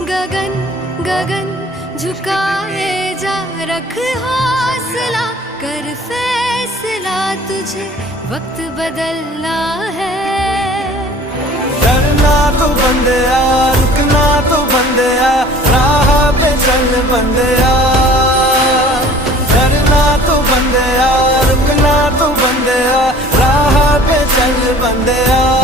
गगन गगन झुकाए जा, रख हौसला, कर फैसला, तुझे वक्त बदलना है। डरना तो बंदिया, रुकना तो बंदिया, राह पे चल बंदिया। डरना तो बंदिया, रुकना तो बंदिया, राह पे चल बंदिया।